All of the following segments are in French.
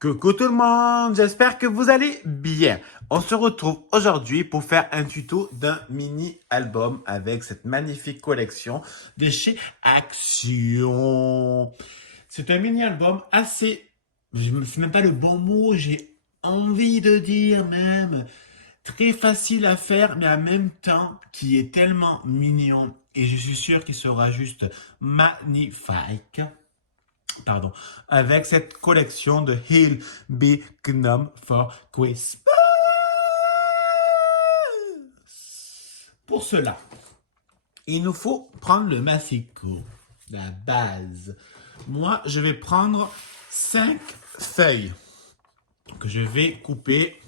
Coucou tout le monde, j'espère que vous allez bien. On se retrouve aujourd'hui pour faire un tuto d'un mini-album avec cette magnifique collection de chez Action. C'est un mini-album assez, je ne sais même pas le bon mot, j'ai envie de dire même, très facile à faire, mais en même temps qui est tellement mignon et je suis sûr qu'il sera juste magnifique. Pardon, avec cette collection de He'll Be Gnome for Christmas. Pour cela, il nous faut prendre le massicot, la base. Moi, je vais prendre 5 feuilles que je vais couper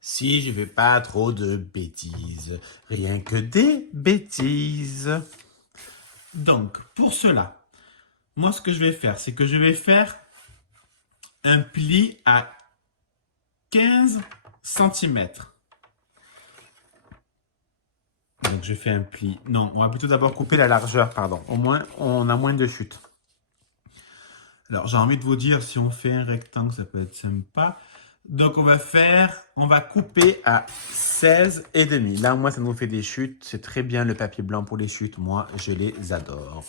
si je ne fais pas trop de bêtises. Rien que des bêtises. Donc, pour cela, moi, ce que je vais faire, c'est que je vais faire un pli à 15 centimètres. Donc je fais un pli. Non, on va plutôt d'abord couper la largeur, pardon. Au moins, on a moins de chute. Alors j'ai envie de vous dire, si on fait un rectangle, ça peut être sympa. Donc on va couper à 16,5. Là, moi, ça nous fait des chutes. C'est très bien le papier blanc pour les chutes. Moi, je les adore.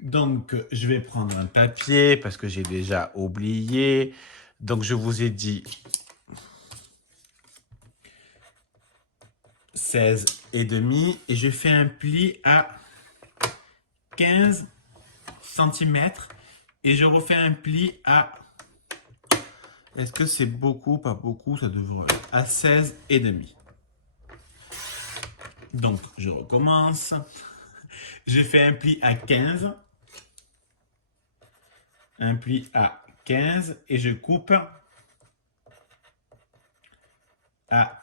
Donc, je vais prendre un papier parce que j'ai déjà oublié. Donc, je vous ai dit 16,5 et je fais un pli à 15 centimètres et je refais un pli à, est-ce que c'est beaucoup, pas beaucoup, ça devrait, à 16,5. Donc, je recommence. Je fais un pli à 15, un pli à 15 et je coupe à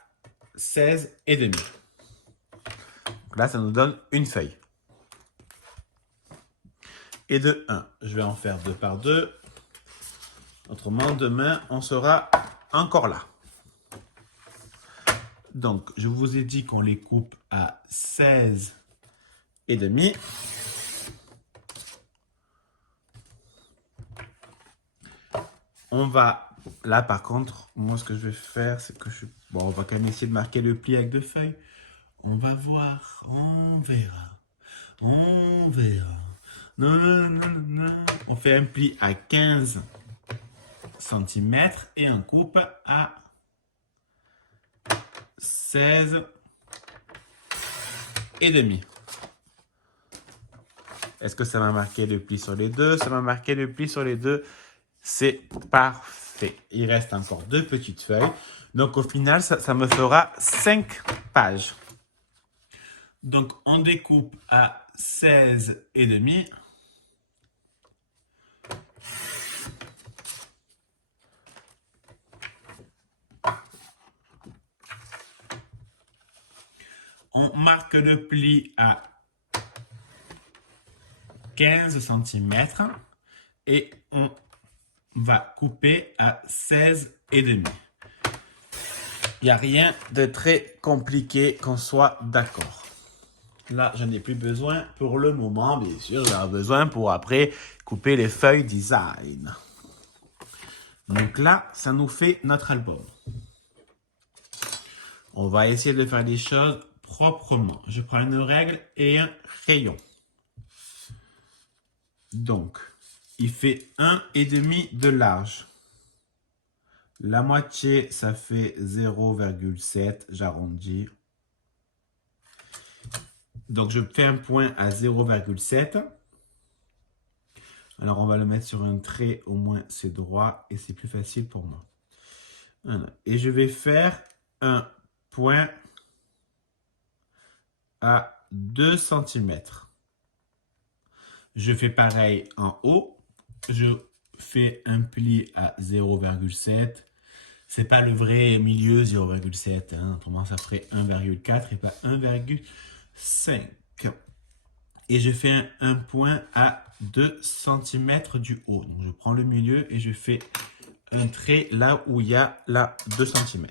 16,5. Donc là, ça nous donne une feuille. Et de 1, je vais en faire 2 par 2. Autrement, demain, on sera encore là. Donc, je vous ai dit qu'on les coupe à 16,5. On va, là par contre, moi ce que je vais faire, c'est que bon, on va quand même essayer de marquer le pli avec 2 feuilles. On va voir, on verra, on verra. Non, non, non, non. On fait un pli à 15 centimètres et on coupe à 16,5. Est-ce que ça m'a marqué le pli sur les deux? Ça m'a marqué le pli sur les deux. C'est parfait. Il reste encore 2 petites feuilles. Donc, au final, ça me fera 5 pages. Donc, on découpe à 16,5. On marque le pli à 15 centimètres et on va couper à 16,5. Il n'y a rien de très compliqué, qu'on soit d'accord. Là, je n'ai plus besoin pour le moment, bien sûr. J'en ai besoin pour après couper les feuilles design. Donc là, ça nous fait notre album. On va essayer de faire les choses proprement. Je prends une règle et un crayon. Donc, il fait 1,5 de large. La moitié, ça fait 0,7, j'arrondis. Donc, je fais un point à 0,7. Alors, on va le mettre sur un trait, au moins c'est droit et c'est plus facile pour moi. Voilà. Et je vais faire un point à 2 cm. Je fais pareil en haut. Je fais un pli à 0,7. C'est pas le vrai milieu 0,7. Hein. Autrement, ça ferait 1,4 et pas 1,5. Et je fais un point à 2 cm du haut. Donc, je prends le milieu et je fais un trait là où il y a là 2 cm.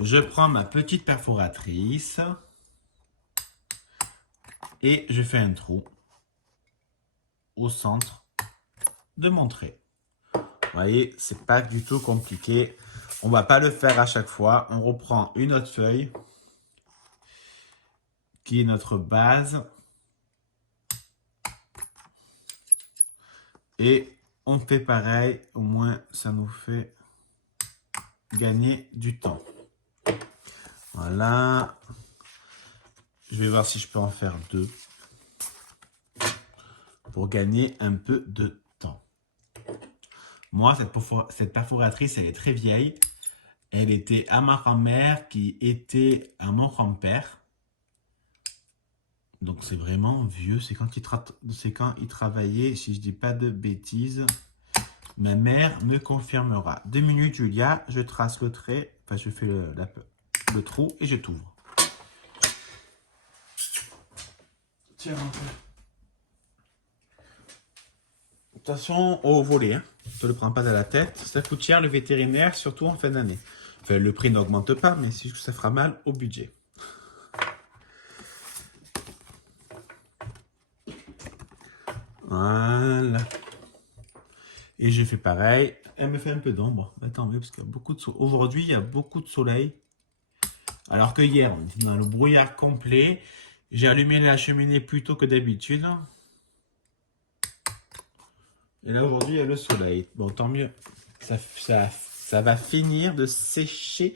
Je prends ma petite perforatrice et je fais un trou au centre de mon trait. voyez, c'est pas du tout compliqué. On va pas le faire à chaque fois. On reprend une autre feuille qui est notre base. Et on fait pareil. Au moins, ça nous fait gagner du temps. Voilà. Je vais voir si je peux en faire 2 pour gagner un peu de temps. Moi, cette perforatrice, elle est très vieille. Elle était à ma grand-mère qui était à mon grand-père. Donc, c'est vraiment vieux. C'est quand il travaillait, si je dis pas de bêtises. Ma mère me confirmera. 2 minutes, Julia. Je trace le trait. Enfin, je fais le trou et je t'ouvre. Tiens, attention au volet, hein. Ne te le prends pas à la tête. Ça coûte cher le vétérinaire, surtout en fin d'année. Enfin, le prix n'augmente pas, mais c'est juste que ça fera mal au budget. Voilà. Et je fais pareil. Elle me fait un peu d'ombre. Tant mieux, parce qu'il y a beaucoup de soleil. Aujourd'hui, il y a beaucoup de soleil. Alors que hier, on était dans le brouillard complet. J'ai allumé la cheminée plus tôt que d'habitude. Et là, aujourd'hui, il y a le soleil. Bon, tant mieux. Ça va finir de sécher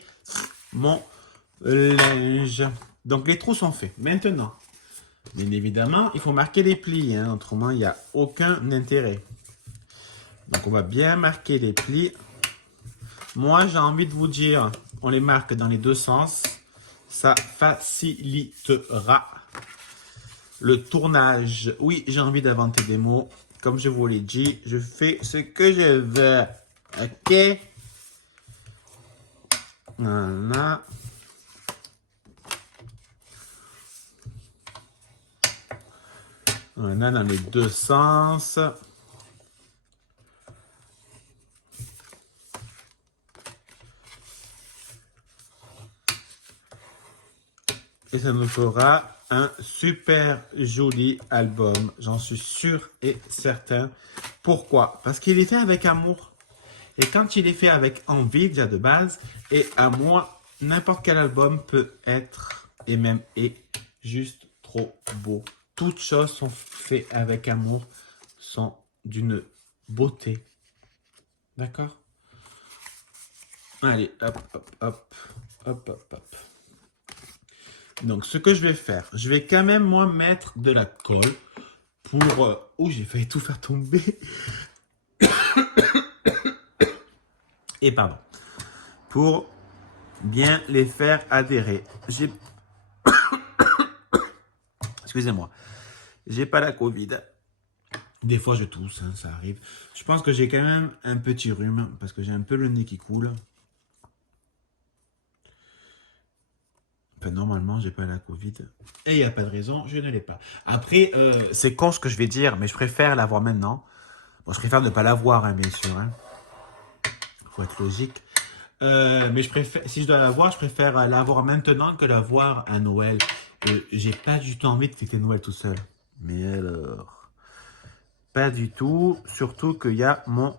mon linge. Donc, les trous sont faits. Maintenant, bien évidemment, il faut marquer les plis. Hein, autrement, il n'y a aucun intérêt. Donc, on va bien marquer les plis. Moi, j'ai envie de vous dire, on les marque dans les 2 sens. Ça facilitera le tournage. Oui, j'ai envie d'inventer des mots. Comme je vous l'ai dit, je fais ce que je veux. Ok? Voilà. Voilà, dans les 2 sens. Et ça nous fera un super joli album. J'en suis sûr et certain. Pourquoi? Parce qu'il est fait avec amour. Et quand il est fait avec envie déjà de base et amour, n'importe quel album peut être et même est juste trop beau. Toutes choses sont faites avec amour, sont d'une beauté. D'accord? Allez, hop, hop, hop, hop, hop, hop. Donc, ce que je vais faire, je vais quand même, moi, mettre de la colle pour... Oh, j'ai failli tout faire tomber. Et pardon. Pour bien les faire adhérer. Excusez-moi. J'ai pas la Covid. Des fois, je tousse, hein, ça arrive. Je pense que j'ai quand même un petit rhume parce que j'ai un peu le nez qui coule. Enfin, normalement, j'ai pas la Covid. Et il n'y a pas de raison, je ne l'ai pas. Après, c'est con ce que je vais dire, mais je préfère l'avoir maintenant. Bon, je préfère ne pas l'avoir, hein, bien sûr. Faut être logique. Mais je préfère, si je dois l'avoir, je préfère l'avoir maintenant que l'avoir à Noël. J'ai pas du tout envie de fêter Noël tout seul. Mais alors, pas du tout. Surtout qu'il y a mon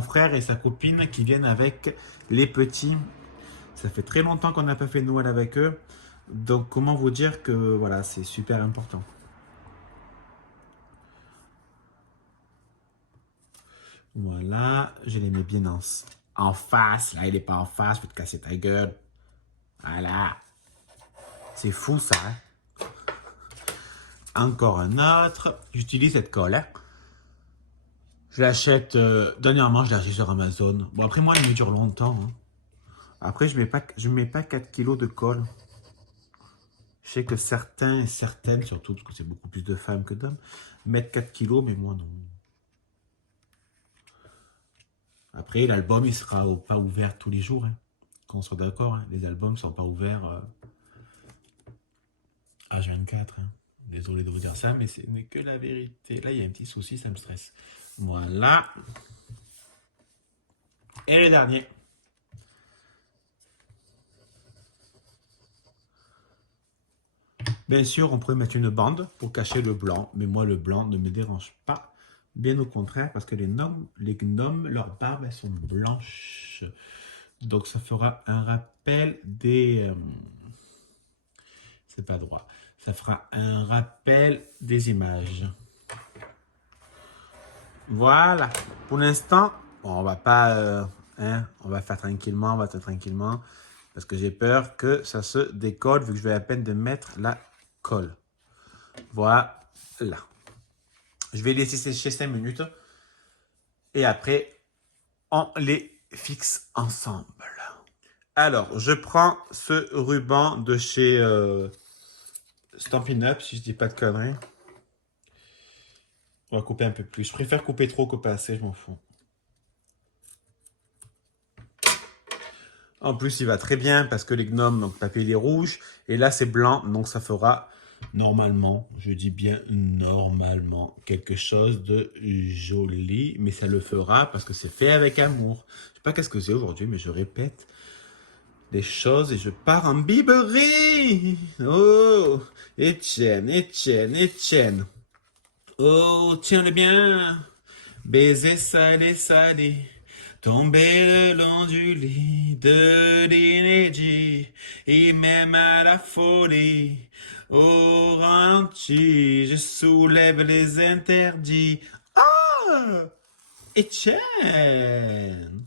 frère et sa copine qui viennent avec les petits. Ça fait très longtemps qu'on n'a pas fait Noël avec eux. Donc, comment vous dire que voilà, c'est super important. Voilà, je les mets bien en face. Là, il n'est pas en face, je vais te casser ta gueule. Voilà. C'est fou ça. Hein? Encore un autre. J'utilise cette colle. Hein? Je l'achète. Dernièrement, je l'ai acheté sur Amazon. Bon, après, moi, il me dure longtemps. Hein. Après, je ne mets pas 4 kilos de colle. Je sais que certains et certaines, surtout parce que c'est beaucoup plus de femmes que d'hommes, mettent 4 kilos, mais moi non. Après, l'album, il sera pas ouvert tous les jours. Hein. Qu'on soit d'accord, hein. Les albums ne sont pas ouverts H24. Hein. Désolé de vous dire ça, mais ce n'est que la vérité. Là, il y a un petit souci, ça me stresse. Voilà. Et le dernier. Bien sûr, on pourrait mettre une bande pour cacher le blanc, mais moi, le blanc ne me dérange pas Bien au contraire, parce que les gnomes, leurs barbes, elles sont blanches. Donc ça fera un rappel des... c'est pas droit. Ça fera un rappel des images. Voilà. Pour l'instant, bon, on va pas... on va faire tranquillement, on va faire tranquillement. Parce que j'ai peur que ça se décolle, vu que je vais à peine de mettre la colle. Voilà. Je vais laisser sécher 5 minutes. Et après, on les fixe ensemble. Alors, je prends ce ruban de chez Stampin' Up, si je dis pas de conneries. On va couper un peu plus. Je préfère couper trop que pas assez, je m'en fous. En plus, il va très bien parce que les gnomes, donc papier il est rouge. Et là, c'est blanc, donc ça fera normalement, je dis bien normalement, quelque chose de joli. Mais ça le fera parce que c'est fait avec amour. Je sais pas qu'est-ce que c'est aujourd'hui, mais je répète des choses et je pars en biberie. Oh, Étienne, Étienne, Étienne. Oh, tiens-le bien. Baiser salé, salé. Tomber le long du lit de l'inédit, et même à la folie, au ralenti, je soulève les interdits. Ah! Etienne!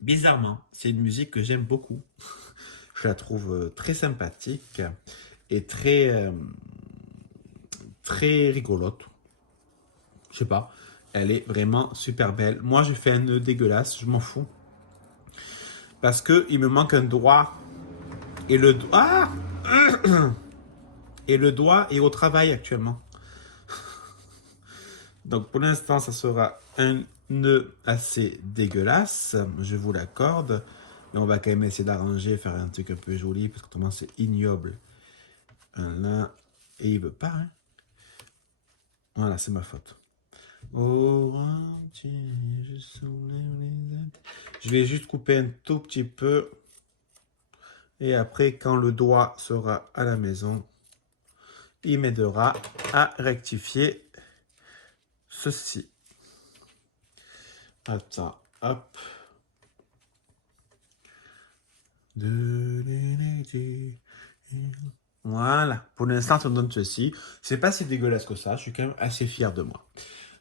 Bizarrement, c'est une musique que j'aime beaucoup. Je la trouve très sympathique et très rigolote. Je sais pas. Elle est vraiment super belle. Moi, je fais un nœud dégueulasse. Je m'en fous. Parce que il me manque un doigt. Et le doigt... Ah! Et le doigt est au travail actuellement. Donc, pour l'instant, ça sera un nœud assez dégueulasse. Je vous l'accorde. Mais on va quand même essayer d'arranger, faire un truc un peu joli. Parce que autrement, c'est ignoble. Un là. Et il veut pas, hein. Voilà, c'est ma faute. Je vais juste couper un tout petit peu. Et après, quand le doigt sera à la maison, il m'aidera à rectifier ceci. Attends, hop. Voilà, pour l'instant, ça donne ceci. C'est pas si dégueulasse que ça, je suis quand même assez fier de moi.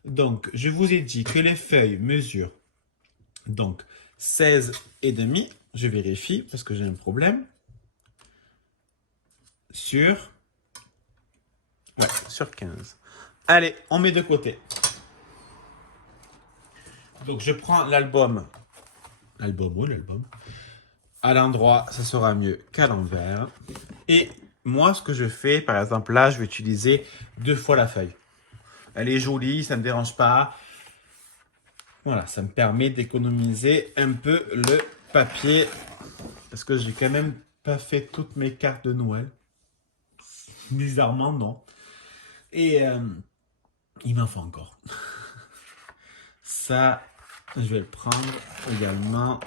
Donc, je vous ai dit que les feuilles mesurent donc 16 et demi. Je vérifie parce que j'ai un problème. Sur 15. Allez, on met de côté. Donc, je prends l'album. L'album. À l'endroit, ça sera mieux qu'à l'envers. Et moi, ce que je fais, par exemple, là, je vais utiliser 2 fois la feuille. Elle est jolie, ça ne me dérange pas. Voilà, ça me permet d'économiser un peu le papier. Parce que j'ai quand même pas fait toutes mes cartes de Noël. Bizarrement, non. Et il m'en faut encore. Ça, je vais le prendre également.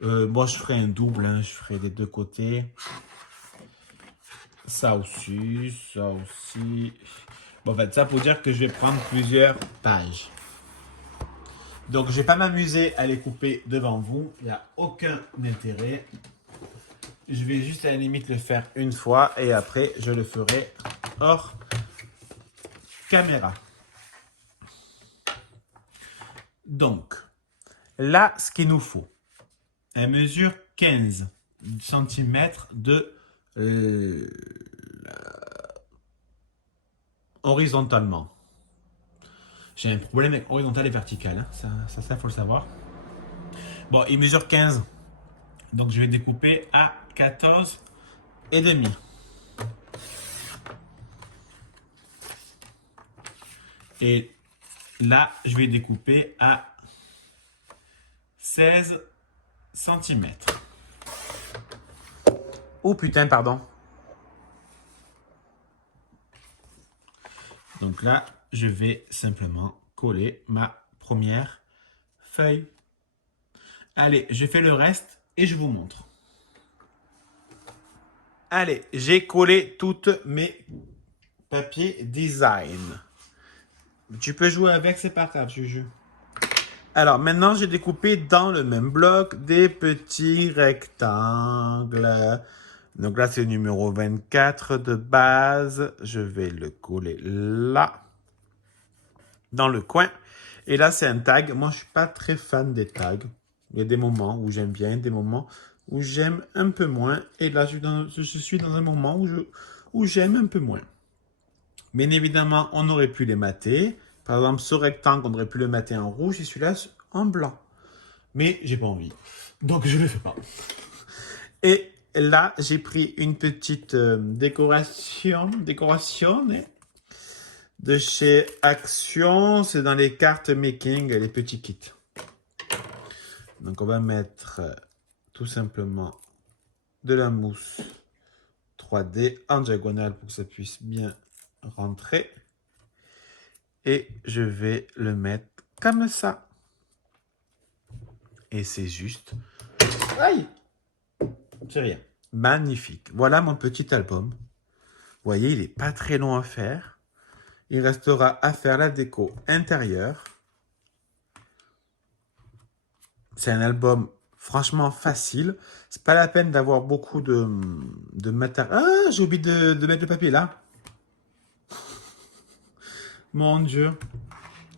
Moi, je ferai un double, hein, je ferai des deux côtés. Ça aussi, ça aussi. Bon, en fait, ça pour dire que je vais prendre plusieurs pages. Donc, je vais pas m'amuser à les couper devant vous. Il n'y a aucun intérêt. Je vais juste à la limite le faire une fois et après, je le ferai hors caméra. Donc, là, ce qu'il nous faut, elle mesure 15 cm de horizontalement. J'ai un problème avec horizontal et vertical, hein. Ça, faut le savoir. Bon, il mesure 15. Donc, je vais découper à 14 et demi. Et là, je vais découper à 16 cm. Oh putain, pardon. Donc là, je vais simplement coller ma première feuille. Allez, je fais le reste et je vous montre. Allez, j'ai collé toutes mes papiers design. Tu peux jouer avec, c'est pas grave, Juju. Alors, maintenant, j'ai découpé dans le même bloc des petits rectangles. Donc là, c'est le numéro 24 de base. Je vais le coller là, dans le coin. Et là, c'est un tag. Moi, je suis pas très fan des tags. Il y a des moments où j'aime bien, des moments où j'aime un peu moins. Et là, je suis dans un moment où j'aime un peu moins. Bien évidemment, on aurait pu les mater. Par exemple, ce rectangle, on aurait pu le mater en rouge et celui-là en blanc. Mais j'ai pas envie. Donc, je ne le fais pas. Et là, j'ai pris une petite décoration de chez Action. C'est dans les cartes making, les petits kits. Donc, on va mettre tout simplement de la mousse 3D en diagonale pour que ça puisse bien rentrer. Et je vais le mettre comme ça. Et c'est juste... Aïe! C'est rien. Magnifique. Voilà mon petit album. Vous voyez, il n'est pas très long à faire. Il restera à faire la déco intérieure. C'est un album franchement facile. C'est pas la peine d'avoir beaucoup de matériel. Ah, j'ai oublié de mettre le papier là. Mon Dieu.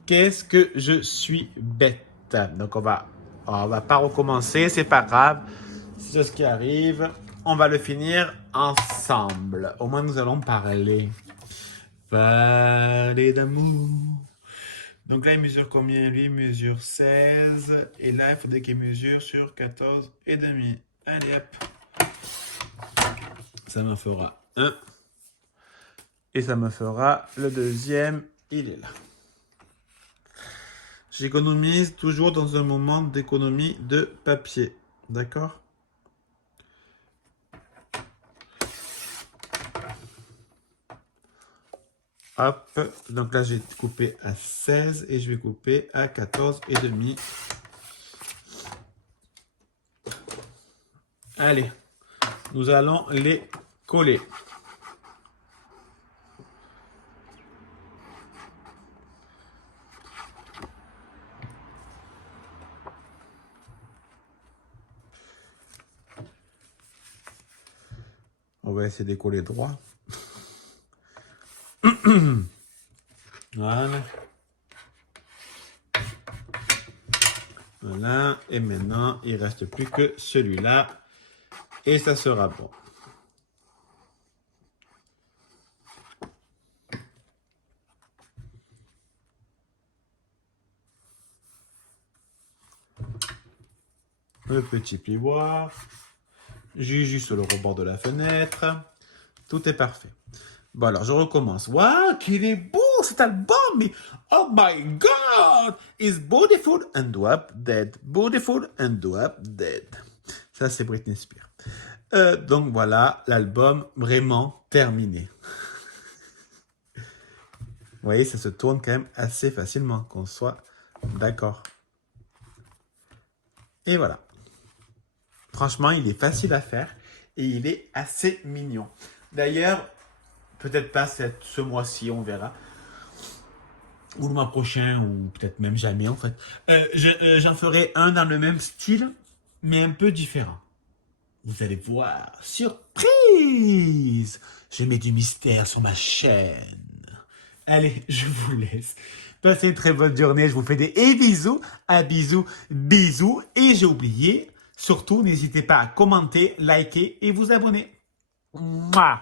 Qu'est-ce que je suis bête. Donc on va pas recommencer, c'est pas grave. C'est ce qui arrive. On va le finir ensemble. Au moins nous allons parler. Parler d'amour. Donc là il mesure combien? Lui il mesure 16. Et là il faudrait qu'il mesure sur 14 et demi. Allez hop. Ça me fera un. Et ça me fera le deuxième. Il est là. J'économise toujours dans un moment d'économie de papier. D'accord? Hop. Donc là, j'ai coupé à 16 et je vais couper à 14 et demi. Allez. Nous allons les coller. On va essayer de les coller droit. Voilà. Voilà. Et maintenant, il ne reste plus que celui-là. Et ça sera bon. Le petit plioir. Juju sur le rebord de la fenêtre. Tout est parfait. Bon, alors, je recommence. Waouh, qu'il est beau cet album! Mais, oh my God! It's beautiful and drop dead. Beautiful and drop dead. Ça, c'est Britney Spears. Donc, voilà, l'album vraiment terminé. Vous voyez, ça se tourne quand même assez facilement, qu'on soit d'accord. Et voilà. Franchement, il est facile à faire et il est assez mignon. D'ailleurs, peut-être pas ce mois-ci, on verra. Ou le mois prochain, ou peut-être même jamais en fait. J'en ferai un dans le même style, mais un peu différent. Vous allez voir. Surprise! Je mets du mystère sur ma chaîne. Allez, je vous laisse. Passez une très bonne journée. Je vous fais des bisous. Un bisou, bisous. Et j'ai oublié, surtout, n'hésitez pas à commenter, liker et vous abonner. Mouah!